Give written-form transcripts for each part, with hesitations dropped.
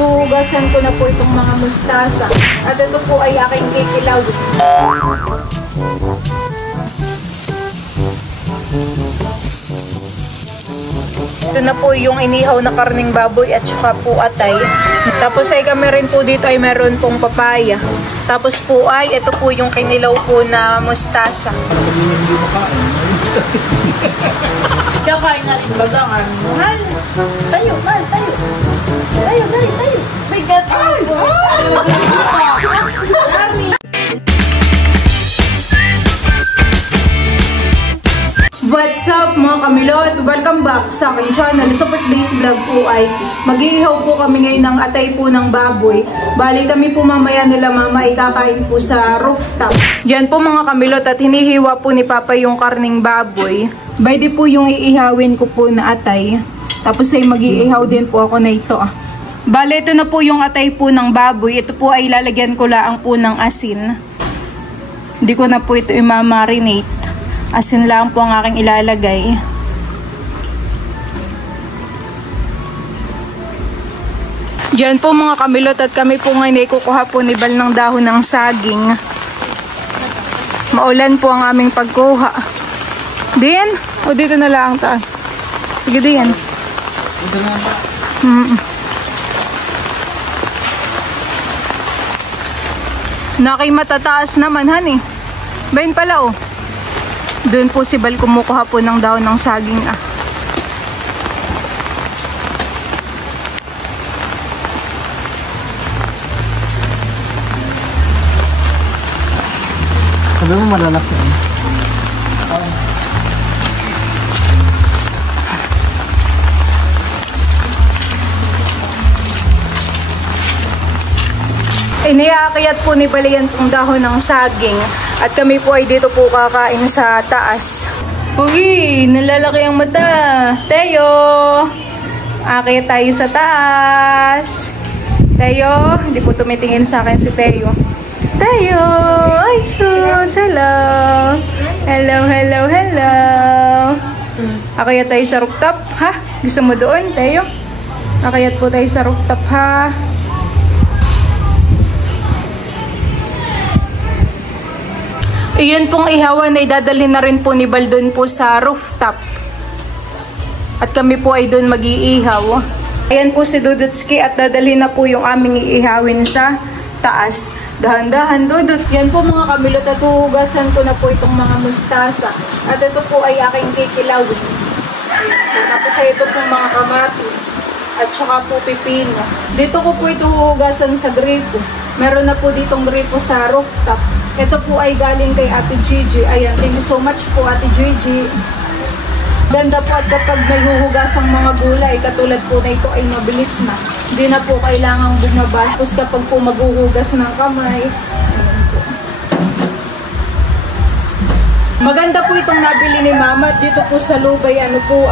Hugasan ko na po itong mga mustasa. At ito po ay aking kikilaw. Ito na po yung inihaw na karning baboy at saka po atay. Tapos ay kami rin po dito ay meron pong papaya. Tapos po ay ito po yung kinilaw po na mustasa. Kakain na rin bagangan. Mahal. Tayo, mahal, tayo. Tayo, tayo, tayo. May gatay. What's up mga kamilot? Welcome back sa aking channel. So for today's vlog po ay mag-iihaw po kami ngayon ng atay po ng baboy. Bali kami po mamaya nila mama ay kakain po sa rooftop. Yan po mga kamilot at hinihiwa po ni Papa yung karning baboy. Pwede po yung iihawin ko po na atay. Tapos ay mag-iihaw din po ako na ito. Bali ito na po yung atay po ng baboy. Ito po ay lalagyan ko lang po ng asin. Hindi ko na po ito i-marinate. Asin lang po ang aking ilalagay. Diyan po mga kamilot at kami po ngayon ay kukuha po ni Bal ng dahon ng saging. Maulan po ang aming pagkuha. Diyan? O dito na lang tayo. Sige diyan. Nakay matataas naman han eh. Bayan pala oh. Doon po si Bal kumukuha po ng dahon ng saging ah. Sabi mo malalaki eh. Iniaakyat po ni Bal yan pong dahon ng saging. At kami po ay dito po kakain sa taas. Uy, nalalaki ang mata. Teo! Akyat tayo sa taas. Teo, hindi po tumitingin sa akin si Teo. Teo! Ay, sus! Hello! Hello, hello, hello! Akyat tayo sa rooftop. Ha? Gusto mo doon, Teo? Akyat po tayo sa rooftop, ha? Iyon pong ihawan ay dadalhin na rin po ni Bal doon po sa rooftop. At kami po ay doon mag-iihaw. Ayan po si Dudutski at dadalhin na po yung aming iihawin sa taas. Dahan-dahan Dudut. Yan po mga kamilot at huhugasan ko na po itong mga mustasa. At ito po ay aking kikilaw. Tapos ay ito pong mga kamatis. At saka po pipino. Dito ko po ito huhugasan sa gripo. Meron na po ditong gripo sa rooftop. Ito po ay galing kay Ate Gigi. Ayan, thank you so much po Ate Gigi. Ganda po at kapag may huhugasang mga gulay, katulad po na ito ay mabilis na. Hindi na po kailangang bumabas. Tapos kapag po maghuhugas ng kamay, ayan po. Maganda po itong nabili ni Mama. Dito po sa Lubay, ano po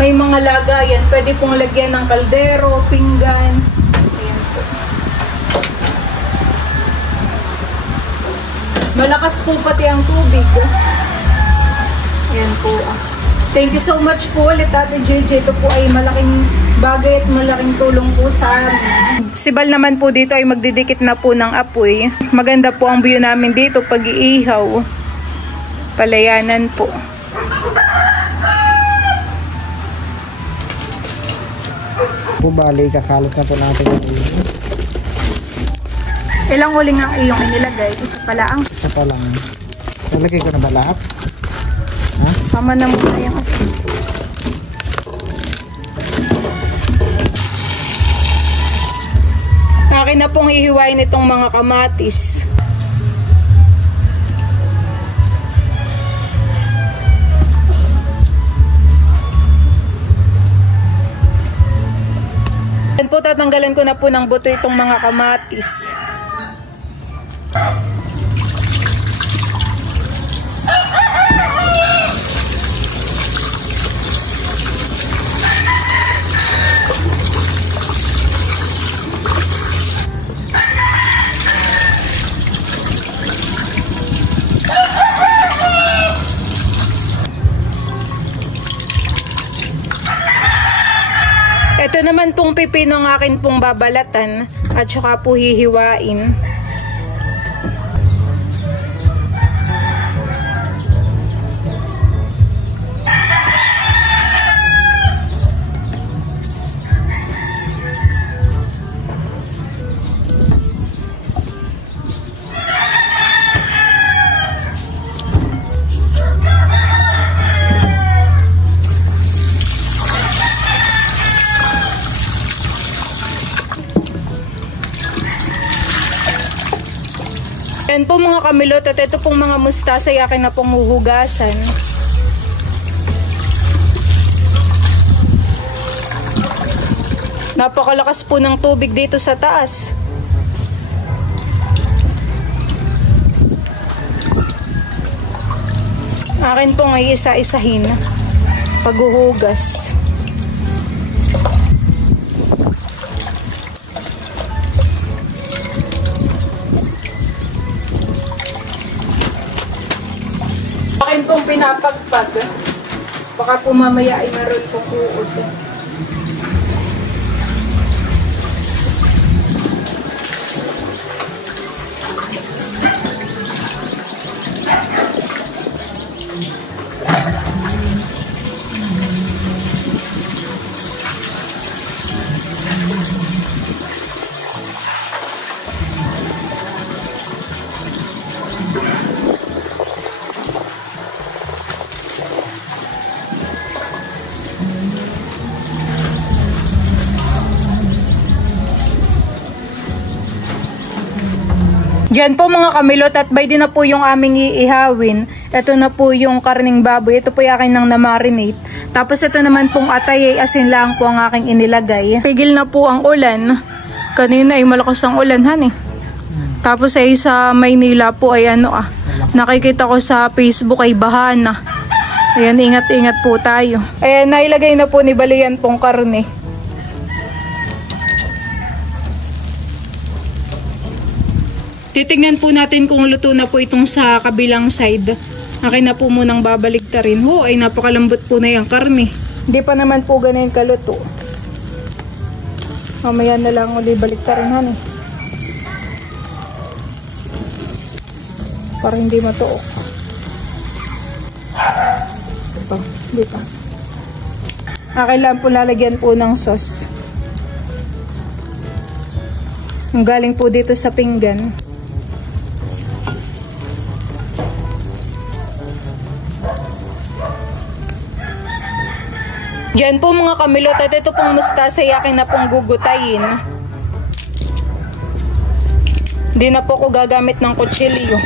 may mga lagayan. Pwede pong lagyan ng kaldero, pinggan. Malakas po pati ang tubig. Ayan po. Thank you so much po ulit Ate JJ. Ito po ay malaking bagay at malaking tulong po sa amin. Si Bal naman po dito ay magdidikit na po ng apoy. Maganda po ang view namin dito pag iihaw. Palayanan po. Bali, kakalot na po natin yung ihaw. Ilang uling ang iyong inilagay? Isa pala ang? Isa pa lang. Nalagay ko na ba lahat? Ha? Tama na muna yung asin. Akin na pong ihiwain itong mga kamatis. Yan po, tatanggalan ko na po ng buto itong mga kamatis. Ito naman naman pong pipino ang akin pong babalatan at saka po hihiwain. Yan po mga kamilot, at ito pong mga mustasa ay akin na pong huhugasan. Napakalakas po ng tubig dito sa taas. Akin pong ay isa-isahin paghuhugas. Akin pong pinapagpag. Baka po mamaya ay meron po kuot. Diyan po mga kamilot, at by din na po yung aming iihawin. Ito na po yung karning baboy. Ito po yung akin nang na-marinate. Tapos ito naman pong atay ay asin lang po ang aking inilagay. Tigil na po ang ulan. Kanina ay malakas ang ulan, han eh. Tapos ay sa Maynila po ay nakikita ko sa Facebook ay baha na. Ayan, ingat-ingat po tayo. Ayan, nailagay na po ni Balian pong karne. Titignan po natin kung luto na po itong sa kabilang side. Akin na po munang babaligtarin. Ho, ay napakalambot po na yung karne. Hindi pa naman po ganun kaluto. Mamaya na lang ulit baligtarin, han eh. Para hindi matuok. Ito, hindi pa. Akin lang po lalagyan po ng sauce. Ang galing po dito sa pinggan. Diyan po mga kamilot, at ito pong mustasa ay akin na pong gugutayin. Hindi na po ko gagamit ng kutsilyo.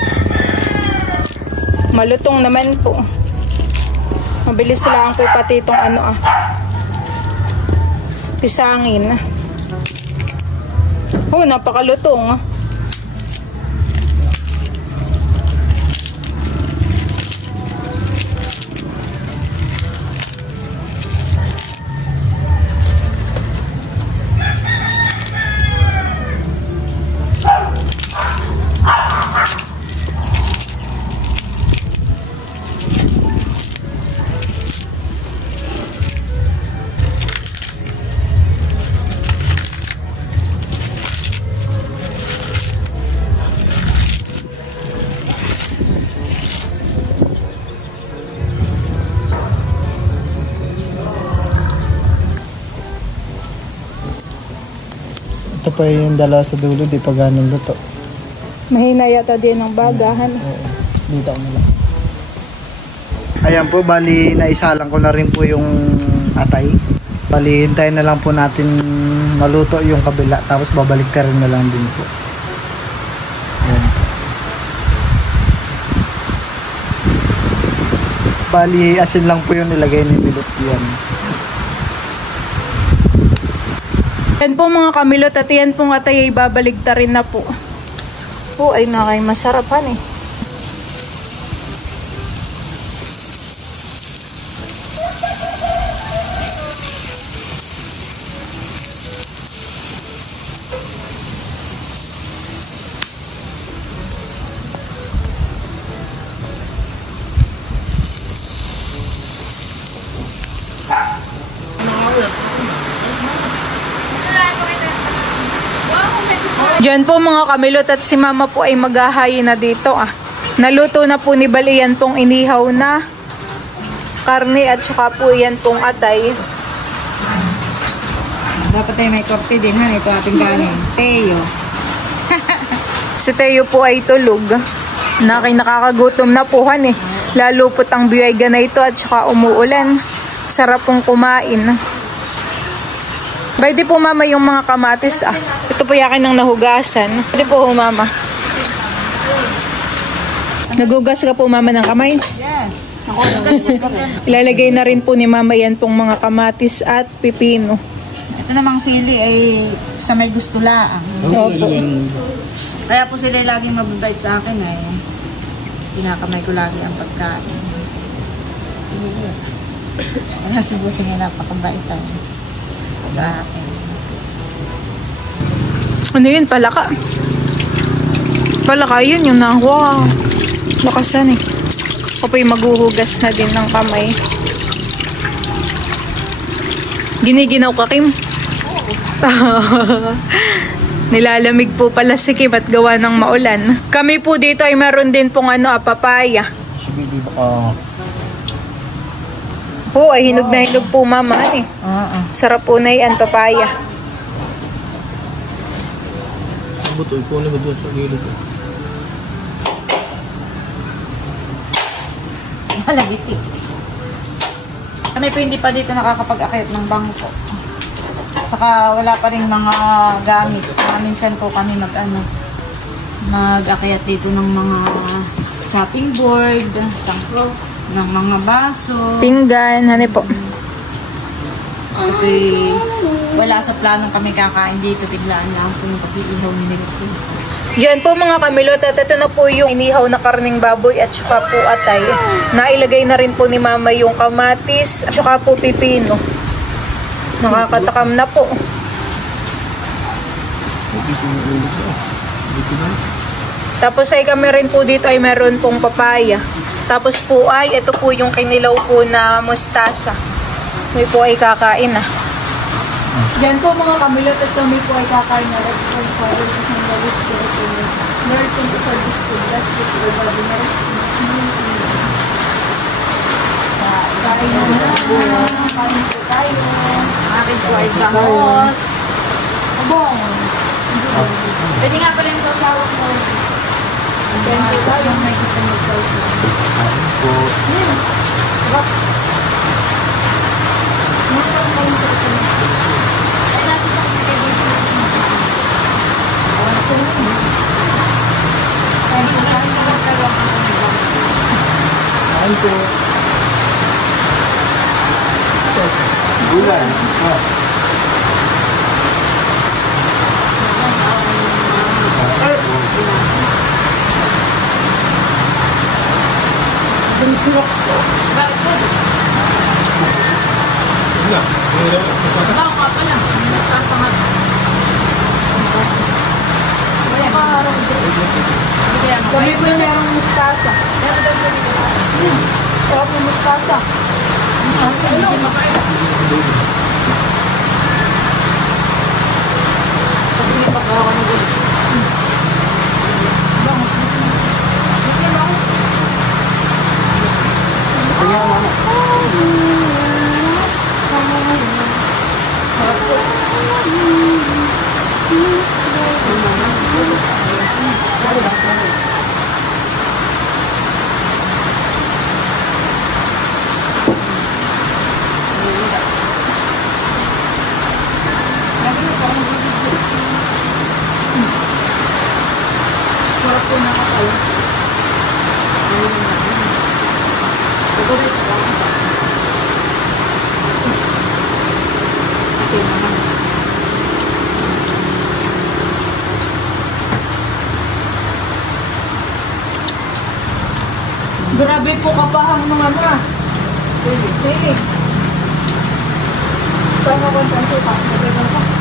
Malutong naman po. Mabilis lang po pati itong pisangin. Oh, napakalutong. Ito pa yung dalawa sa dulo, di pa ganun luto. Mahina yata din ang bagahan. Oo, dito ako malakas. Ayan po, bali naisalang ko na rin po yung atay. Bali, hintayin na lang po natin maluto yung kabila, tapos babalik ka rin na lang din po. Ayan. Bali, asin lang po yung nilagay ni Milot yan. Yan po mga kamilot, at yan pong atay ay babaligtarin na po. Po ay nakay masarapan eh. Diyan po mga kamilot at si mama po ay maghahayi na dito Naluto na po ni Bal iyan pong inihaw na karne at saka po iyan pong atay. Dapat ay may korte din han. Ito ating kanin. Teo. Si Teo po ay tulog. Nakakagutom na po han Lalo po't ang biyayga na ito at saka umuulan. Sarap pong kumain. Pwede po mama yung mga kamatis Ito po yakin ng nahugasan. Pwede po mama. Nagugas ka po mama ng kamay? Yes. Ilalagay na rin po ni mama yan pong mga kamatis at pipino. Ito namang sili ay sa may gusto laang. Opo. Kaya po sila laging mababait sa akin pinakamay ko lagi ang pagkain. Wala si Busing na napakabait sa akin. Ano yun? Palaka. Palaka yun yung nakuha. Lakasan Ako po'y maghuhugas na din ng kamay. Giniginaw ka, Kim? Nilalamig po pala si Kim at gawa ng maulan. Kami po dito ay meron din pong papaya. Sige, di ba? Po, ay hinog na hinog po mama Sarap po na yan, papaya. Butoy po na doon sa gilid. Malabit Kami po hindi pa dito nakakapag-akyat ng bangko. Saka wala pa rin mga gamit. Minsan po kami mag-akyat dito ng mga chopping board, ng mga baso. Pinggan, po. Wala sa planong kami kakain dito. Biglaan lang po yung pag-iihaw ni Nilito. Yan po mga kamilot at ito na po yung inihaw na karning baboy at saka po atay. Nailagay na rin po ni mama yung kamatis at saka po pipino. Nakakatakam na po. Tapos ay kami rin po dito ay meron pong papaya. Tapos po ay ito po yung kinilaw po na mustasa. Kami po ay kakain Yan po mga kamilot at kami po ay kakain na let's go forward sa Sandali Spirit. Lord, thank you for this food. Bless you for the body. Kain po tayo. Akin po ay bangos. Abong. Pwede nga pala yung sasawak mo. Thank you tayo. May kita mag-sauce. Ayun po. Ayun po. Bulan. Baka pa lang. Mustasa nga. Kami po na yung mustasa. Kaya po mustasa. Grabe po kapahang ng Sige. Paano ko ang suka? Nagagawin ka?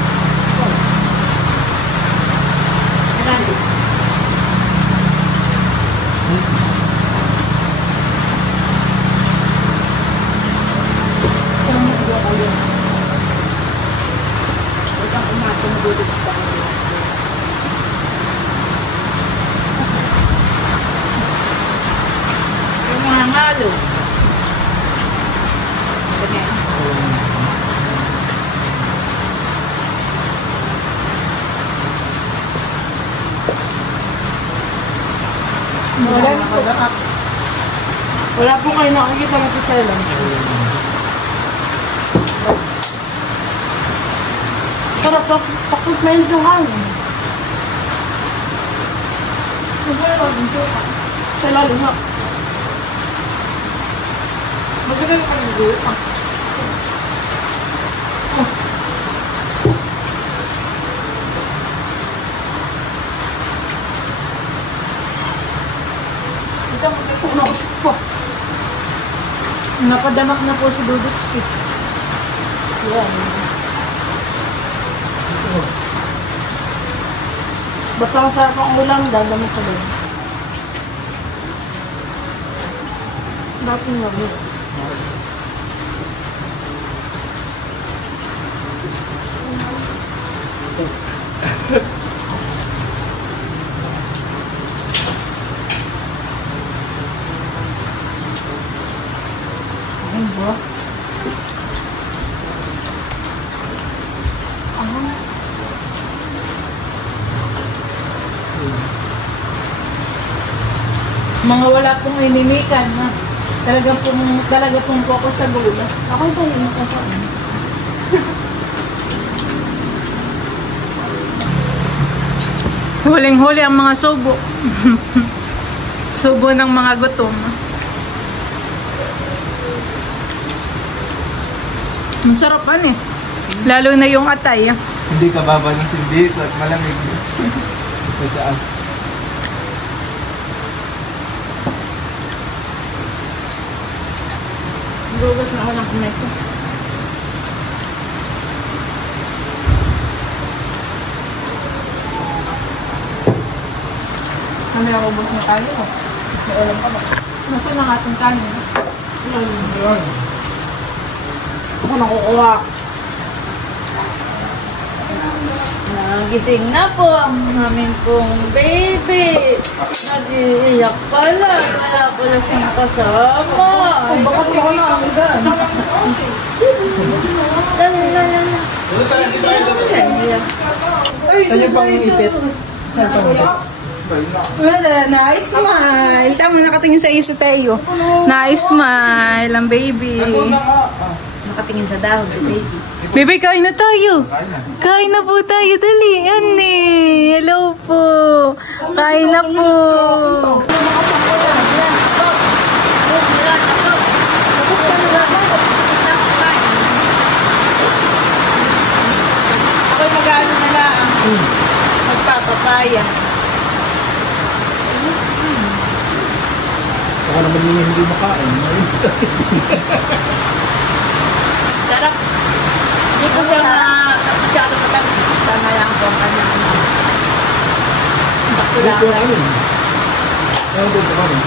Wala po kayo nakikita na sa selang. Para pakutmain yung hangin. Sa lalim ha. Magagal ka nito. Napadamak na po si Dudutski. Yan. Basta ang sarap ang ulam, dadamok ka doon. Bakit nga mo? Ayun ba? Mga wala pong inimikan, ha? Talaga pong focus sa gula. Ako ba yung kasama? Huling-huli ang mga subo. Subo ng mga gutom. Masarapan eh. Lalo na yung atay. Hindi ka babalas dito at malamig. Ito saan? Gugas na ako ng kumay ko. Kami ako bus na tayo. May alam pa ba? Nasaan ang ating kanin? Yan. Ako nakukuha. Nagising na po ang namin pong baby. Nag-iiyak pala. Wala pala siyang kasama. Bakit ko na ang gaan? Saan yung pang-ipit? Saan pang-ipit? Wala, nice smile. Tama, nakatingin sa isa tayo. Nice smile ang baby. Nakatingin sa dahon, baby. Baby, kain na tayo. Kain na po tayo. Dali, Anne. Hello po. Kain na po. Ako'y mag-ano na lang. Magpapapaya. Ako naman yung hindi makain. Sarap. Hindi ko siya masyado matamis. Tama lang po ang kanyang takto lang. Ito ano? Ano doon ka rin?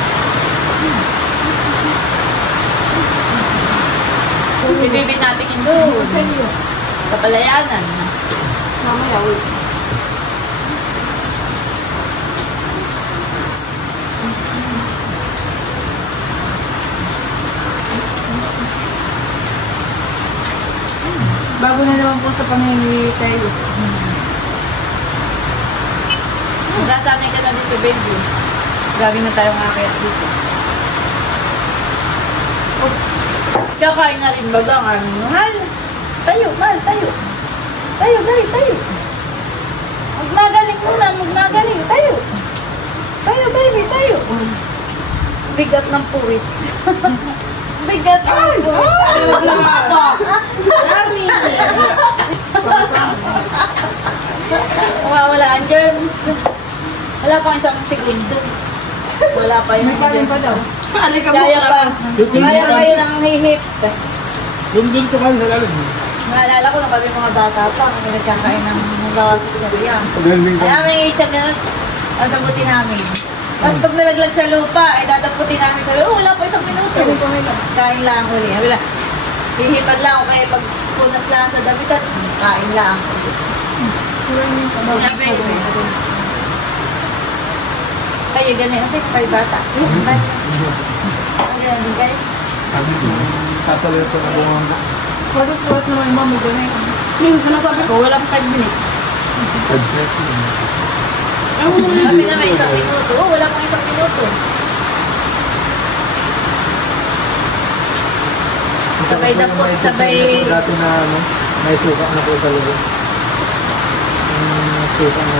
Ibibi natin yung doon. Kapalayanan. Mamaya, wait. Bago na naman po sa pamimili tayo. Magkasanay ka na dito, baby. Gagawin na tayong akit dito. Oh, kakain na rin bagang ano. Mahal. Tayo, mahal, tayo. Tayo, dali, tayo. Magmagaling muna, magmagaling. Tayo. Tayo, baby, tayo. Bigat ng puwit. Bigat ng puwit. Dami. Mawawala ang germs. Wala pang isang segundo. Wala pa yung germs. pa daw. Kaya pa. Kaya pa yun ang hihip. Doon ka sa lalim. Naalala ko na kami mga bata pa. Kami nagkakain ng mga sinariyan. Pagaling ka. Kaya namin i-check na dadaputin namin. Tapos pag nalaglag sa lupa, ay dadaputin namin. Sabi, oh, wala pa isang minuto. Kain lang huli. Wala. Hihipad lang ako kaya pag punas lang sa damit at kain lang. Kayo ganun. Kasi kayo bata. Ang ganun din kayo. Sabi ko, sasalita ko na buwan. Suot naman mo ganun. Yung sinasabi ko, wala pa 5 minutes. Kami na may isang minuto. Oh, wala pang isang minuto. Sabay na po, sabay... Dati na ano, may suka na po sa loob. Suka na...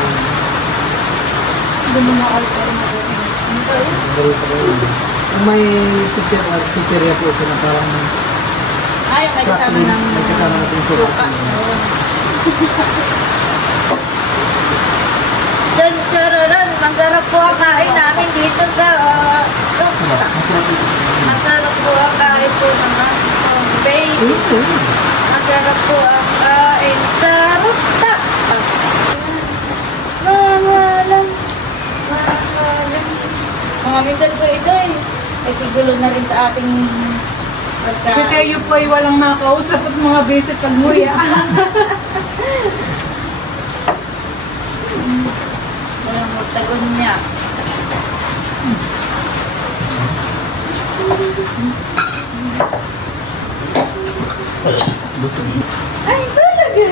Hindi mo na-alter na rin. Kung may pizzeria po sila parang... Ay, may kasama ng... May kasama natin suka. Diyan, chararan, masarap po ang kain namin dito sa... Masarap po ang kain po ng baby. Masarap po ang kain sa rooftop. Mangalang. Mga minsan po ito ay tigulo na rin sa ating pagkain. Si Teo po ay walang makausap at mga visit pag muya. Walang magtagon niya. Ay, talaga!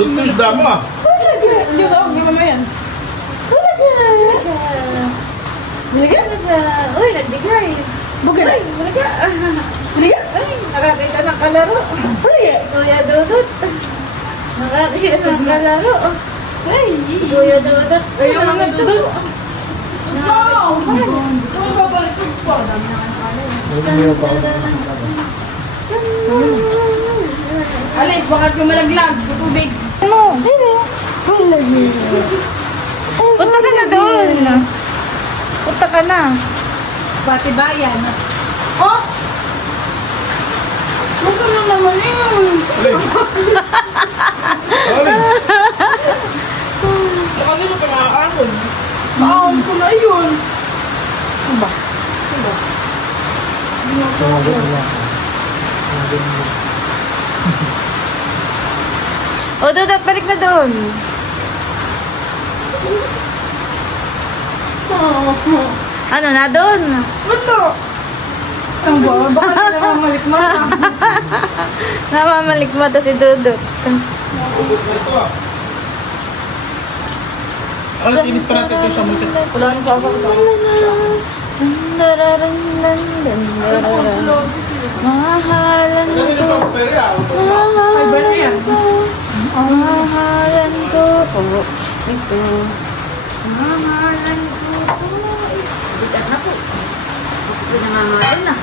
Lutus damo. Talaga! Diyos ako, hindi mo yan. Talaga! Talaga! Uy, nagbigay! Bugay. Ay, talaga! Liga. Ay, nakakita ng kalaro! Talaga! Kuya Dudut! Nakakita ng kalaro! Ay, Kuya Dudut! Ayaw mga dudut. Wow! Kung babalik ko po. Alay, baka gumalaglag sa tubig. Ano? Punta ka na doon! Punta ka na! Bati bayan. Oh! Huwag ka na naman yun. Sa kanino ka nakakaanod? Baon ko na yun. O, Dudut, balik na doon! Ano na doon? Ano? Ang bawa, baka na naman malikmata. Namamalikmata si Dudut. Ano, tinit pa natin ito sa multi. Wala nang sawa ko. Mahalan Ano yung ko, pagpapere ah? Ay, ba na yan? mahalan ko po ito. Mahalan ko po ito. Bigat na po. Ito nangangalo na.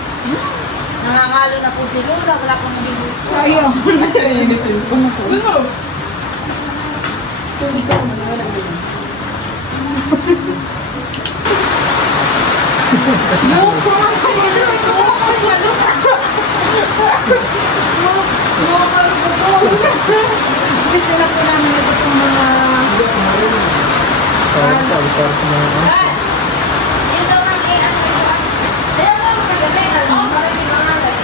Nangangalo na po si Lola. Wala pong hindi. Ayaw. Ano? Kasi na po namin ito sa mga... Yun daw ang iyan. Kaya mo magkagabi. Ano? Parang hindi mangalay.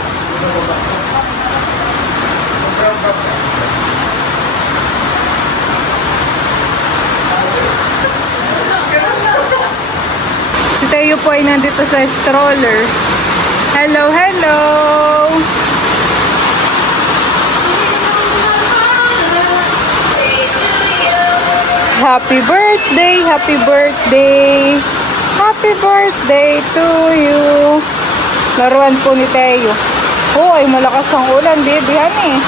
Si Teo po ay nandito sa stroller. Hello, hello! Happy birthday! Happy birthday! Happy birthday to you! Laruan po ni Teo. Oh, ay malakas ang ulan, baby, honey.